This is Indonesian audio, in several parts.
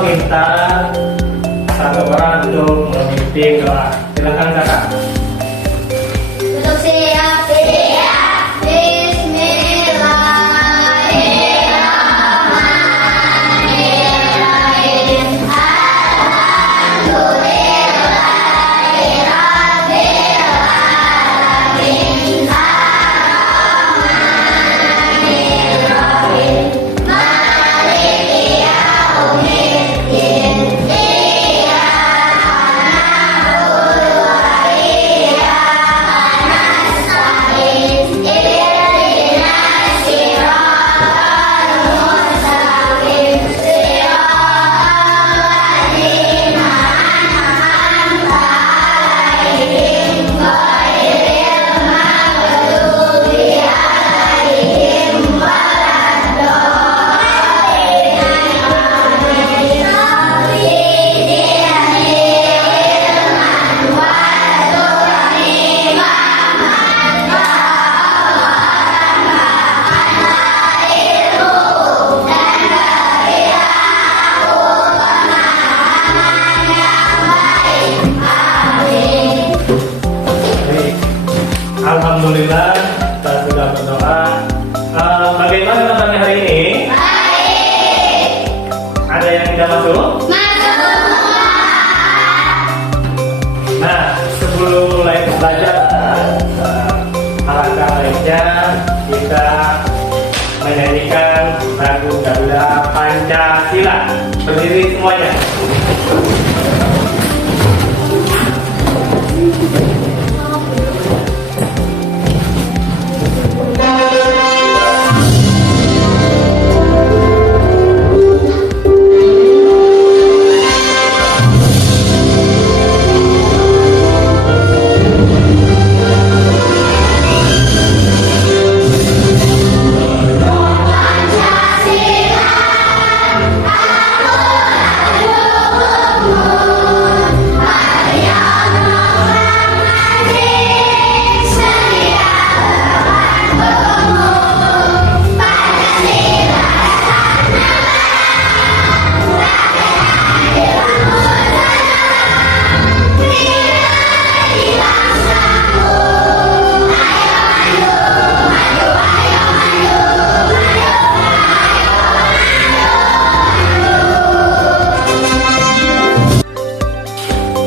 meminta satu orang untuk memimpin doa. Silakan kakak. Untuk siap. Bismillahirrahmanirrahim. Alhamdulillahirrahmanirrahim. Ar-Rahmanirrahim. Maliki yaumiddin. Iyyaka na'budu wa iyyaka nasta'in. Ihdinas siratal mustaqim. Siratal ladzina an'amta 'alaihim ghairil maghdubi 'alaihim waladdallin. Baik. Alhamdulillah kita sudah berdoa. Bagaimana kabarnya hari ini? Ada yang tidak masuk? Nah, sebelum mulai belajar, alangkah baiknya kita menyanyikan lagu Garuda Pancasila. Berdiri semuanya.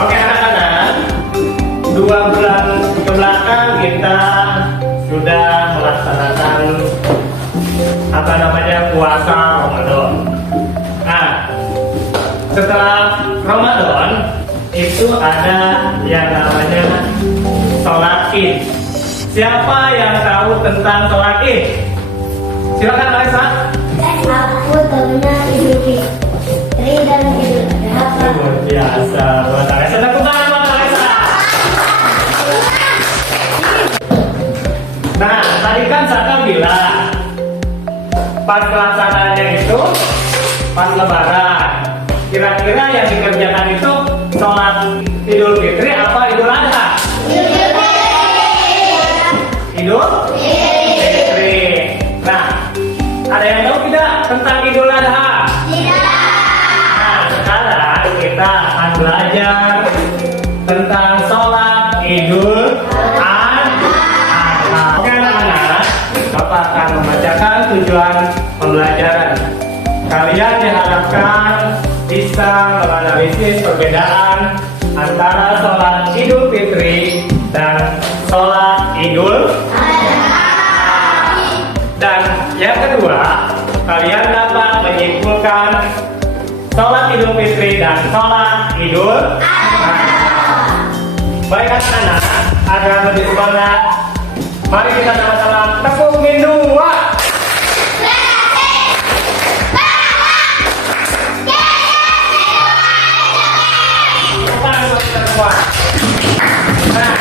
Oke anak-anak, 2 bulan kebelakang kita sudah melaksanakan puasa Ramadan. Nah, setelah Ramadan itu ada yang namanya sholat Id. Siapa yang tahu tentang sholat Id? Silakan Alisa. Aku tahunya Idul Fitri dan Idul Adha. Luar biasa, buat Alisa. Tepuk tangan buat Alisa. Nah, tadi kan Saka bilang pas pelaksanaannya itu pas Lebaran. Kira-kira yang dikerjakan itu sholat Idul Fitri apa Idul Adha? Idul Fitri. Nah, ada yang tahu tidak tentang Idul Adha? Nah, sekarang kita akan belajar tentang sholat Idul Adha. Oke anak-anak, Bapak akan membacakan tujuan pembelajaran. Kalian diharapkan bisa menganalisis perbedaan antara sholat Idul Fitri dan sholat Idul Adha. Dan yang kedua, kalian dapat menyimpulkan sholat Idul Fitri dan sholat Idul Adha. Baik anak-anak, agar lebih semangat, mari kita sama-sama tepuk dua. Nah,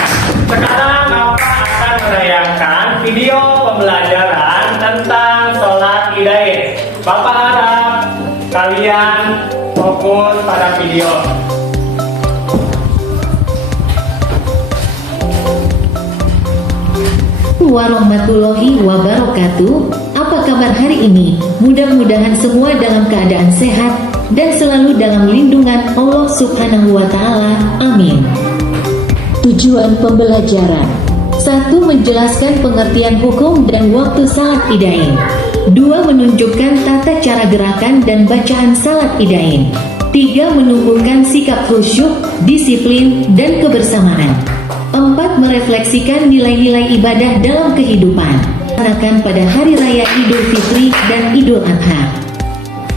sekarang Bapak akan menayangkan video pembelajaran tentang sholat Id. Bapak harap kalian fokus pada video. Warahmatullahi wabarakatuh. Apa kabar hari ini? Mudah-mudahan semua dalam keadaan sehat dan selalu dalam lindungan Allah Subhanahu wa Ta'ala. Amin. Tujuan pembelajaran: 1. Menjelaskan pengertian hukum dan waktu salat Idain. 2. Menunjukkan tata cara gerakan dan bacaan salat Idain. 3. Menumbuhkan sikap khusyuk, disiplin, dan kebersamaan. 4. Merefleksikan nilai-nilai ibadah dalam kehidupan pada hari raya Idul Fitri dan Idul Adha.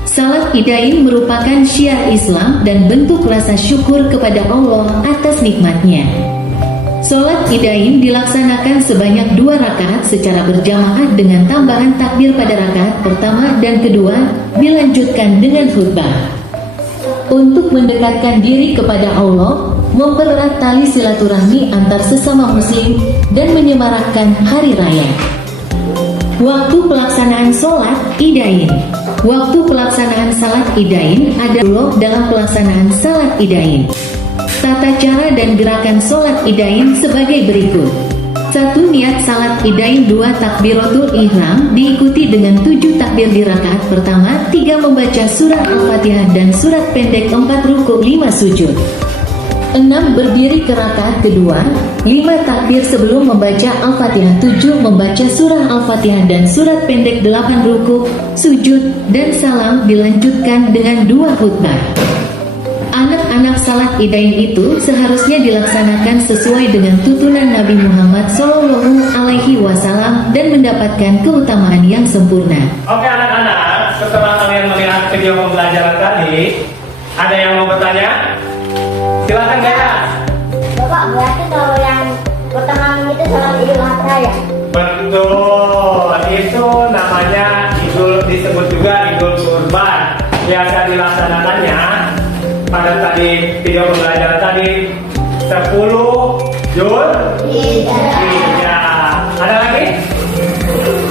Salat Idain merupakan syiar Islam dan bentuk rasa syukur kepada Allah atas nikmatnya. Salat Idain dilaksanakan sebanyak 2 rakaat secara berjamaah dengan tambahan takbir pada rakaat pertama dan kedua, dilanjutkan dengan khutbah. Untuk mendekatkan diri kepada Allah, mempererat tali silaturahmi antar sesama muslim, dan menyemarakkan hari raya. Waktu pelaksanaan sholat Idain. Waktu pelaksanaan salat Idain adalah dalam pelaksanaan salat Idain. Tata cara dan gerakan sholat Idain sebagai berikut. 1. Niat salat Idain. 2. Takbiratul ihram diikuti dengan 7 takbir di rakaat pertama. 3. Membaca surat Al-Fatihah dan surat pendek. 4. Ruku', 5 sujud. 6. Berdiri ke rakaat kedua. 5. Takbir sebelum membaca Al-Fatihah. 7. Membaca surah Al-Fatihah dan surat pendek. 8. Ruku', sujud, dan salam dilanjutkan dengan 2 khutbah. Anak-anak salat Idain itu seharusnya dilaksanakan sesuai dengan tuntunan Nabi Muhammad SAW dan mendapatkan keutamaan yang sempurna. Oke anak-anak, setelah kalian melihat video pembelajaran tadi, ada yang mau bertanya? Silakan Gaya. Bapak, berarti kalau yang pertengahan itu salat Idul Adha ya? Betul, itu namanya disebut juga Idul Kurban. Biasa dilaksanakannya pada tadi video pembelajaran tadi 10 Zulhijjah. Ada lagi?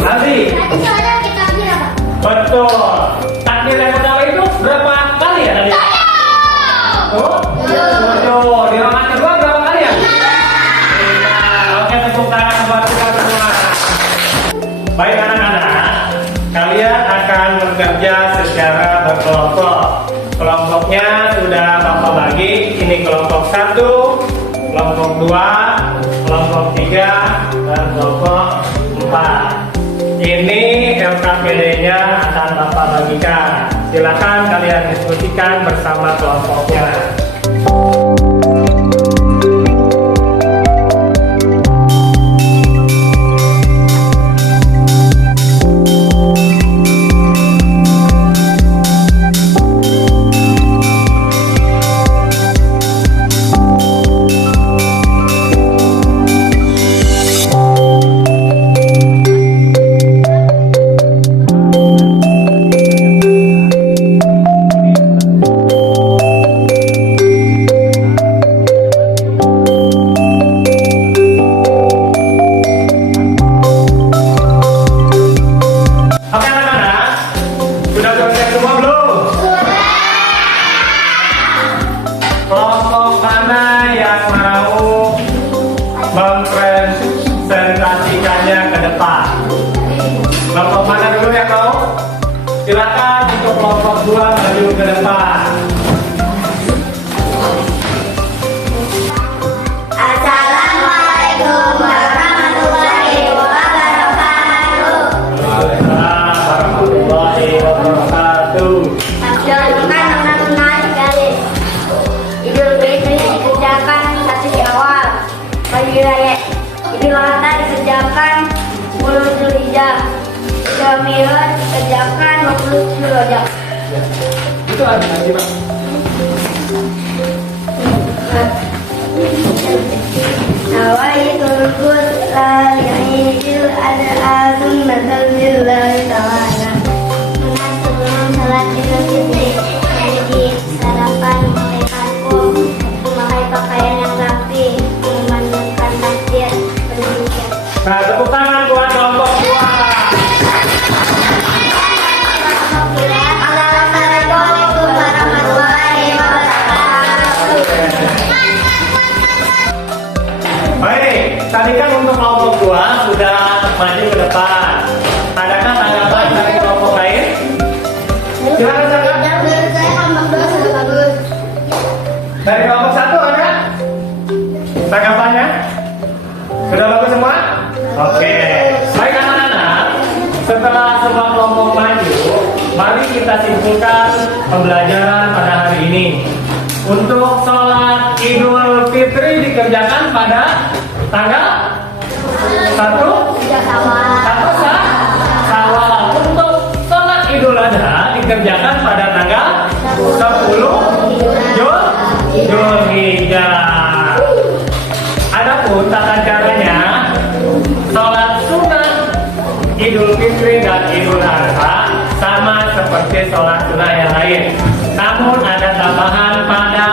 Nanti. Nanti soalnya kita takbir apa? Betul. Takbir yang pertama itu berapa kali ya tadi? Oh, 7. Di rakaat kedua berapa kali ya? 5. Oke, tepuk tangan buat kita semua. Baik anak-anak, kalian akan bekerja secara berkelompok. Kelompoknya sudah Bapak bagi. Ini kelompok 1, kelompok 2, kelompok 3, dan kelompok 4. Ini LKPD-nya akan Bapak bagikan. Silakan kalian diskusikan bersama kelompoknya. Kelompok mana yang mau mempresentasikannya ke depan? Kelompok mana dulu yang mau? Silakan untuk kelompok 2 maju ke depan. Assalamualaikum warahmatullahi wabarakatuh. Waalaikumsalam warahmatullahi wabarakatuh. Bukan menarik sekali. Idul Fitri dikerjakan 1 Syawal. Hari Raya Idul Adha dikerjakan 10 Zulhijjah. Idul Mi'raj dikerjakan 20 Zulhijjah. Itu ada lagi Pak. Nawaitul Qur'an Idul Adha sunnatan lillahi ta'ala. Sebelum salat Idul Fitri, jadi sarapan memakai parfum, memakai pakaian yang rapi, memandangkan takbir, berzikir. Nah, tepuk tangan buat kelompok 2. Assalamualaikum warahmatullahi wabarakatuh. Baik, tadi kan untuk kelompok 2 sudah maju ke depan. Adakah Dari kelompok 1 ada tanggapannya? Sudah bagus semua? Oke. Baik anak-anak, setelah semua kelompok maju, mari kita simpulkan pembelajaran pada hari ini. Untuk sholat Idul Fitri dikerjakan pada tanggal 1 Syawal. Untuk sholat Idul Adha dikerjakan pada tanggal 10 Zulhijjah. Adapun tata caranya, sholat sunat Idul Fitri dan Idul Adha sama seperti sholat sunat yang lain. Namun ada tambahan pada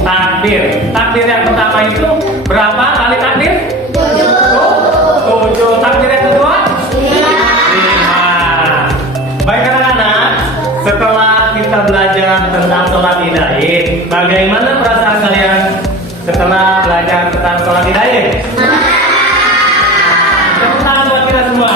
takbir. Takbir yang pertama itu berapa kali takbir? 7. Takbir yang kedua? 5. Baik anak-anak, setelah kita belajar tentang sholat Idain, bagaimana perasaan kalian setelah belajar tentang sholat Idain? Tepuk tangan buat kita semua.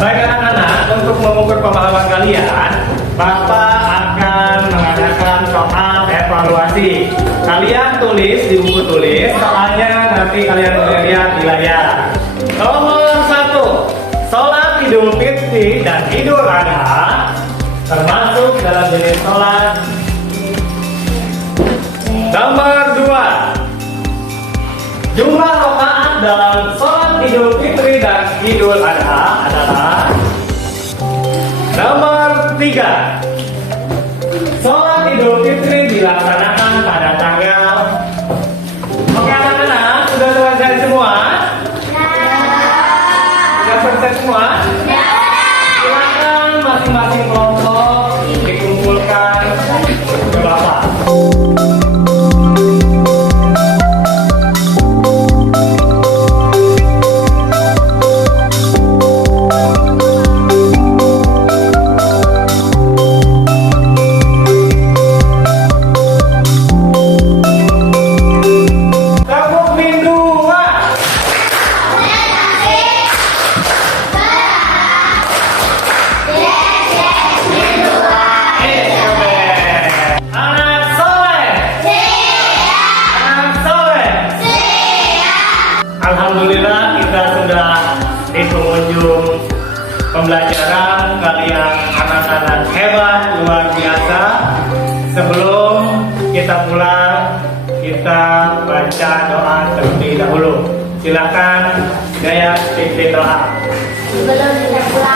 Baik anak-anak, untuk mengukur pemahaman kalian, Bapak akan mengadakan soal evaluasi. Kalian tulis di buku tulis, soalnya nanti kalian boleh lihat di layar. Nomor 1, sholat Idul Fitri dan Idul Adha termasuk dalam jenis sholat. Nomor 2, jumlah rakaat dalam sholat Idul Fitri dan Idul Adha adalah. Nomor 3, sholat Idul Fitri dilaksanakan pada tanggal. Oke anak-anak, sudah selesai semua? Sudah selesai semua? Silakan masing-masing kelompok dikumpulkan ke Bapak. Alhamdulillah kita sudah di penghujung pembelajaran. Kalian anak-anak hebat, luar biasa. Sebelum kita pulang, kita baca doa terlebih dahulu. Silakan Gaya pimpin doa. Sebelum kita pulang